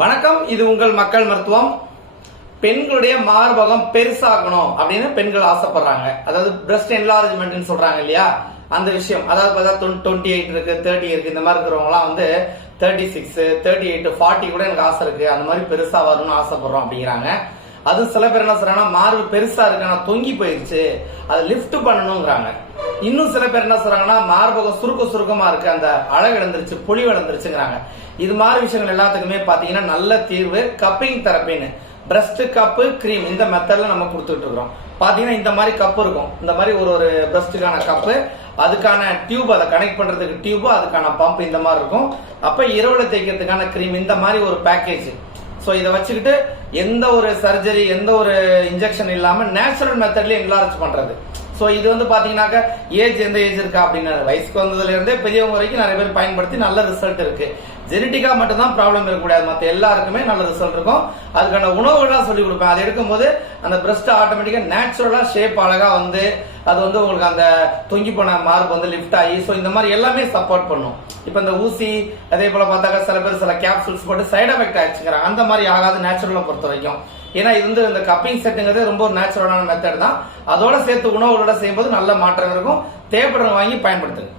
வணக்கம் இது உங்கள் மக்கள் மருத்துவம். பெண்களுடைய மார்பகம் பெருசாகணும் அப்படின்னு பெண்கள் ஆசைப்படுறாங்க. அதாவது பிரஸ்ட் என்லார்ஜ்மெண்ட் சொல்றாங்க இல்லையா? அந்த விஷயம். அதாவது பார்த்தா டுவெண்ட்டி எயிட் இருக்கு தேர்ட்டி இருக்கு இந்த மாதிரி இருக்கிறவங்கலாம் வந்து thirty six thirty eight forty கூட எனக்கு ஆசை இருக்கு. அந்த மாதிரி பெருசா வரணும்னு ஆசைப்படுறோம் அப்படிங்கிறாங்க. அது சில பேர் என்ன சொல்றாங்கன்னா மார்பு பெருசா இருக்கு ஆனா தொங்கி போயிருச்சு. அதை லிஃப்ட் பண்ணணுங்கிறாங்க இன்னும் சில பேர் என்ன சொல்றாங்கன்னா மார்பகம் சுருக்க சுருக்கமா இருக்கு. அந்த அழகு இழந்துருச்சு பொலிவு இழந்துருச்சுங்கிறாங்க. இது மாதிரி விஷயங்கள் எல்லாத்துக்குமே பாத்தீங்கன்னா நல்ல தீர்வு கப்பிங் தெரப்பின்னு பிரஸ்ட் கப்பு கிரீம் இந்த மெத்தட்ல நம்ம கொடுத்துட்டு இருக்கிறோம். பாத்தீங்கன்னா இந்த மாதிரி கப்பு இருக்கும். இந்த மாதிரி ஒரு ஒரு பிரஸ்டுக்கான கப்பு அதுக்கான டியூப் அதை கனெக்ட் பண்றதுக்கு டியூப் அதுக்கான பம்ப் இந்த மாதிரி இருக்கும். அப்ப இரவுல தேய்க்கிறதுக்கான கிரீம் இந்த மாதிரி ஒரு பேக்கேஜ் ஸோ இதை வச்சுக்கிட்டு எந்த ஒரு சர்ஜரி எந்த ஒரு இன்ஜெக்ஷன் இல்லாம நேச்சுரல் மெத்தட்ல என்லார்ஜ் பண்றது. ஸோ இது வந்து பார்த்தீங்கன்னாக்கா ஏஜ் எந்த ஏஜ் இருக்கா அப்படின்னு. வயசுக்கு வந்ததுல இருந்தே பெரியவங்க வரைக்கும் நிறைய பேர் பயன்படுத்தி நல்ல ரிசல்ட் இருக்கு. ஜெனட்டிக்கா மட்டும்தான் ப்ராப்ளம் இருக்கக்கூடாது. மற்ற எல்லாருக்குமே நல்ல ரிசல்ட் இருக்கும் அதுக்கான உணவுகள்லாம் சொல்லி கொடுப்பேன். அது எடுக்கும்போது அந்த பிரஸ்ட் ஆட்டோமேட்டிக்காக நேச்சுரலாக ஷேப் அழகாக வந்து அது வந்து உங்களுக்கு அந்த தொங்கி போன மார்க் வந்து லிஃப்ட் ஆகி ஸோ இந்த மாதிரி எல்லாமே சப்போர்ட் பண்ணும். இப்போ இந்த ஊசி அதே போல் பார்த்தாக்கா சில பேர் சில கேப்சூல்ஸ் போட்டு சைட் எஃபெக்ட் ஆயிடுச்சுங்கிறாங்க அந்த மாதிரி ஆகாது நேச்சுரலாக பொறுத்த வரைக்கும். ஏன்னா இது வந்து இந்த கப்பிங் செட்டுங்கிறது ரொம்ப ஒரு நேச்சுரலான மெத்தட் தான். அதோட சேர்த்து உணவுகளோட செய்யும்போது நல்ல மாற்றம் இருக்கும். தேவைப்படுறவங்க வாங்கி பயன்படுத்துங்க.